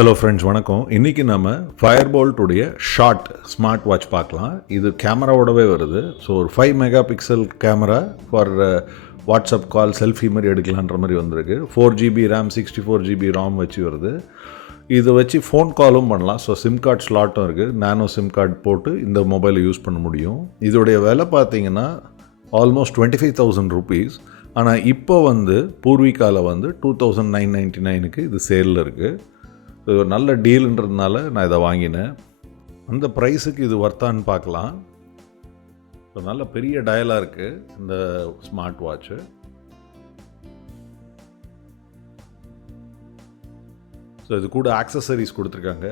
Hello friends, வணக்கம். இன்றைக்கி நம்ம ஃபயர்போல்ட்டுடைய ஷார்ட் ஸ்மார்ட் வாட்ச் பார்க்கலாம். இது கேமராவோடவே வருது. ஸோ ஒரு 5 mega pixel camera for WhatsApp call, selfie மாதிரி எடுக்கலான்ற மாதிரி வந்திருக்கு. 4GB ரேம், 64GB ராம் வச்சு வருது. இதை வச்சு ஃபோன் காலும் பண்ணலாம். ஸோ சிம் கார்டு ஸ்லாட்டும் இருக்குது. நானோ சிம் கார்டு போட்டு இந்த மொபைலை யூஸ் பண்ண முடியும். இதோடைய விலை பார்த்தீங்கன்னா ஆல்மோஸ்ட் 25,000 ருபீஸ். ஆனால் இப்போ பூர்விகாவில் 2,999க்கு இது சேலில் இருக்குது. இது ஒரு நல்ல டீலுன்றதுனால நான் இதை வாங்கினேன். அந்த ப்ரைஸுக்கு இது வர்த்தான்னு பார்க்கலாம். ஸோ நல்ல பெரிய டயலாக இருக்குது இந்த ஸ்மார்ட் வாட்ச்சு. ஸோ இது கூட ஆக்சசரிஸ் கொடுத்துருக்காங்க.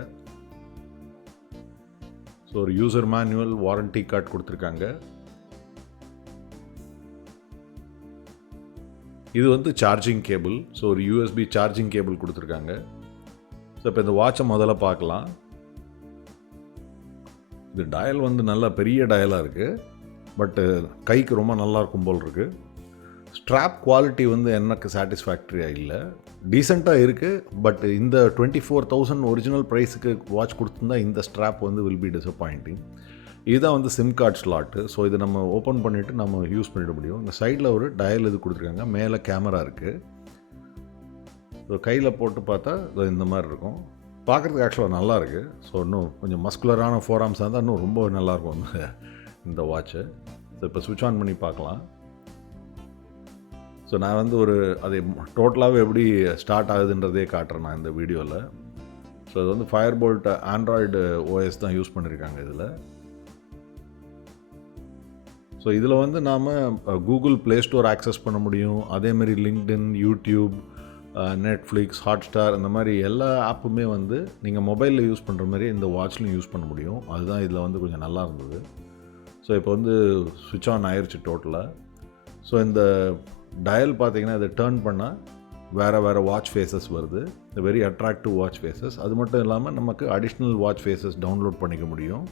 ஸோ ஒரு யூசர் மேனுவல், வாரண்டி கார்டு கொடுத்துருக்காங்க. இது சார்ஜிங் கேபிள். ஸோ ஒரு USB சார்ஜிங் கேபிள் கொடுத்துருக்காங்க. ஸோ இப்போ இந்த வாட்சை முதல்ல பார்க்கலாம். இது டயல் நல்ல பெரிய டயலாக இருக்குது. பட்டு கைக்கு ரொம்ப நல்லாயிருக்கும் போல் இருக்குது. ஸ்ட்ராப் குவாலிட்டி எனக்கு சாட்டிஸ்ஃபேக்டரியாக இல்லை. டீசெண்டாக இருக்குது. பட் இந்த 24,000 ஒரிஜினல் ப்ரைஸுக்கு வாட்ச் கொடுத்துருந்தா இந்த ஸ்ட்ராப் வில் பி டிசப்பாயிண்டிங். இதுதான் சிம் கார்டு ஸ்லாட்டு. ஸோ இதை நம்ம ஓப்பன் பண்ணிவிட்டு நம்ம யூஸ் பண்ணிட முடியும். இந்த சைடில் ஒரு டயல் இது கொடுத்துருக்காங்க. மேலே கேமரா இருக்குது. ஸோ கையில் போட்டு பார்த்தா இந்த மாதிரி இருக்கும். பார்க்குறதுக்கு ஆக்சுவலாக நல்லாயிருக்கு. ஸோ இன்னும் கொஞ்சம் மஸ்குலரான ஃபோராம்ஸாக இருந்தால் இன்னும் ரொம்ப நல்லாயிருக்கும் இந்த வாட்ச்சு. ஸோ இப்போ சுவிட்ச் ஆன் பண்ணி பார்க்கலாம். ஸோ நான் ஒரு அதை டோட்டலாகவே எப்படி ஸ்டார்ட் ஆகுதுன்றதே காட்டுறேன் நான் இந்த வீடியோவில். ஸோ இது ஃபயர்போல்ட் ஆண்ட்ராய்டு OS தான் யூஸ் பண்ணியிருக்காங்க இதில். ஸோ இதில் நாம் கூகுள் ப்ளே ஸ்டோர் ஆக்சஸ் பண்ண முடியும். அதேமாரி லிங்க்டின், யூடியூப், நெட்ஃப்ளிக்ஸ், ஹாட்ஸ்டார், இந்த மாதிரி எல்லா ஆப்புமே நீங்கள் மொபைலில் யூஸ் பண்ணுற மாதிரி இந்த வாட்ச்லையும் யூஸ் பண்ண முடியும். அதுதான் இதில் கொஞ்சம் நல்லா இருந்தது. ஸோ இப்போ சுவிட்ச் ஆன் ஆயிடுச்சு டோட்டலாக. ஸோ இந்த டயல் பார்த்தீங்கன்னா இதை டேர்ன் பண்ணால் வேறு வாட்ச் ஃபேஸஸ் வருது. Very attractive watch faces. அது மட்டும் இல்லாமல் நமக்கு அடிஷ்னல் வாட்ச் ஃபேஸஸ் டவுன்லோட் பண்ணிக்க முடியும்.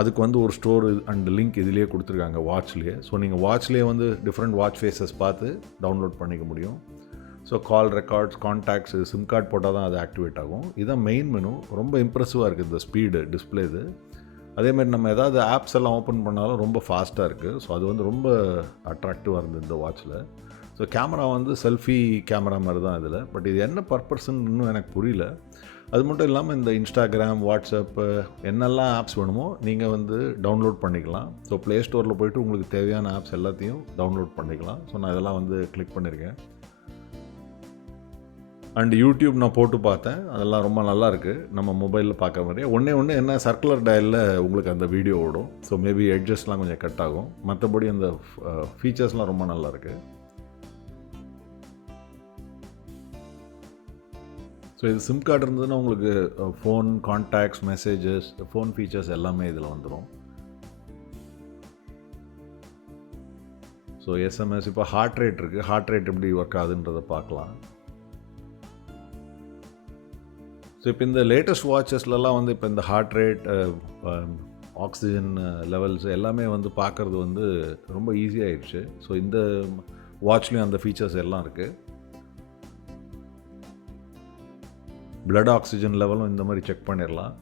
அதுக்கு ஒரு ஸ்டோர் அண்ட் லிங்க் இதிலே கொடுத்துருக்காங்க வாட்ச்லேயே. ஸோ நீங்கள் வாட்ச்லேயே டிஃப்ரெண்ட் வாட்ச் ஃபேஸஸ் பார்த்து டவுன்லோட் பண்ணிக்க முடியும். ஸோ கால் ரெக்கார்ட்ஸ், கான்டாக்ட்ஸ், சிம் கார்டு போட்டால் தான் அது ஆக்டிவேட் ஆகும். இதுதான் மெயின் மெனு. ரொம்ப இம்ப்ரெசிவாக இருக்குது இந்த ஸ்பீடு டிஸ்பிளே இது. அதேமாதிரி நம்ம ஏதாவது ஆப்ஸ் எல்லாம் ஓப்பன் பண்ணாலும் ரொம்ப ஃபாஸ்ட்டாக இருக்குது. ஸோ அது ரொம்ப அட்ராக்டிவாக இருந்தது இந்த வாட்சில். ஸோ கேமரா செல்ஃபி கேமரா மாதிரி தான் இதில். பட் இது என்ன பர்பஸ்ன்னு இன்னும் எனக்கு புரியல. அது மட்டும் இல்லாமல் இந்த இன்ஸ்டாகிராம், வாட்ஸ்அப்பு, என்னெல்லாம் ஆப்ஸ் வேணுமோ நீங்கள் டவுன்லோட் பண்ணிக்கலாம். ஸோ ப்ளே ஸ்டோரில் போய்ட்டு உங்களுக்கு தேவையான ஆப்ஸ் எல்லாத்தையும் டவுன்லோட் பண்ணிக்கலாம். ஸோ நான் இதெல்லாம் கிளிக் பண்ணியிருக்கேன். அண்ட் யூடியூப் நான் போட்டு பார்த்தேன். அதெல்லாம் ரொம்ப நல்லா இருக்குது. நம்ம மொபைலில் பார்க்குற மாதிரியே ஒன்று என்ன சர்க்குலர் டயலில் உங்களுக்கு அந்த வீடியோ ஓடும். ஸோ மேபி எட்ஜஸ்லாம் கொஞ்சம் கட் ஆகும். மற்றபடி அந்த ஃபீச்சர்ஸ்லாம் ரொம்ப நல்லா இருக்குது. ஸோ இது சிம் கார்டு இருந்ததுன்னா உங்களுக்கு phone, contacts, messages, phone features எல்லாமே இதில் வந்துடும். ஸோ SMS, இப்போ ஹார்ட் ரேட் இருக்குது. ஹார்ட் ரேட் எப்படி ஒர்க் ஆகுதுன்றதை பார்க்கலாம். ஸோ இப்போ இந்த லேட்டஸ்ட் வாட்சஸ்லாம் இப்போ இந்த ஹார்ட் ரேட், ஆக்சிஜன் லெவல்ஸ் எல்லாமே பார்க்குறது ரொம்ப ஈஸியாகிடுச்சு. ஸோ இந்த வாட்ச்லேயும் அந்த ஃபீச்சர்ஸ் எல்லாம் இருக்குது. பிளட் ஆக்சிஜன் லெவலும் இந்த மாதிரி செக் பண்ணிடலாம்.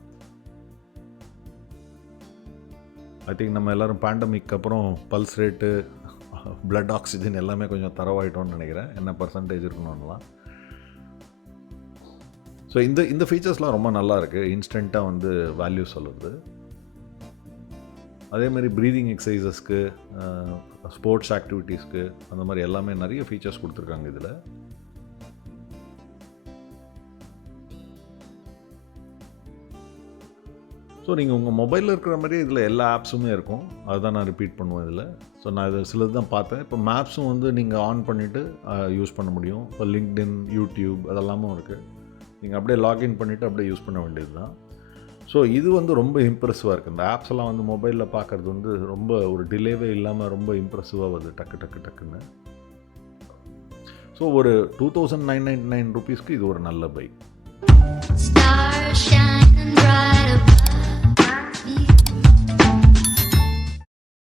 ஐ திங்க் நம்ம எல்லோரும் பேண்டமிக் அப்புறம் பல்ஸ் ரேட்டு, பிளட் ஆக்சிஜன் எல்லாமே கொஞ்சம் தரவாயிட்டோம்னு நினைக்கிறேன். என்ன பர்சன்டேஜ் இருக்கணும்லாம். ஸோ இந்த ஃபீச்சர்ஸ்லாம் ரொம்ப நல்லா இருக்குது. இன்ஸ்டண்ட்டாக வேல்யூ சொல்லுது. அதேமாதிரி ப்ரீதிங் எக்ஸசைசஸ்க்கு, ஸ்போர்ட்ஸ் ஆக்டிவிட்டீஸ்க்கு, அந்த மாதிரி எல்லாமே நிறைய ஃபீச்சர்ஸ் கொடுத்துருக்காங்க இதில். ஸோ நீங்கள் உங்கள் மொபைலில் இருக்கிற மாதிரி இதில் எல்லா ஆப்ஸுமே இருக்கும். அதுதான் நான் ரிப்பீட் பண்ணுவேன் இதில். ஸோ நான் இது சிலது தான் பார்த்தேன். இப்போ மேப்ஸும் நீங்கள் ஆன் பண்ணிவிட்டு யூஸ் பண்ண முடியும். இப்போ லிங்க்டின், யூடியூப் அதெல்லாமும் இருக்குது. நீங்கள் அப்படியே லாகின் பண்ணிவிட்டு அப்படியே யூஸ் பண்ண வேண்டியது தான். ஸோ இது ரொம்ப இம்ப்ரெசிவாக இருக்குது. இந்த ஆப்ஸ் எல்லாம் மொபைலில் பார்க்குறது ரொம்ப ஒரு டிலேவே இல்லாமல் ரொம்ப இம்ப்ரெசிவாக வருது டக்குன்னு. ஸோ ஒரு 2,999 ருபீஸ்க்கு இது ஒரு நல்ல பை.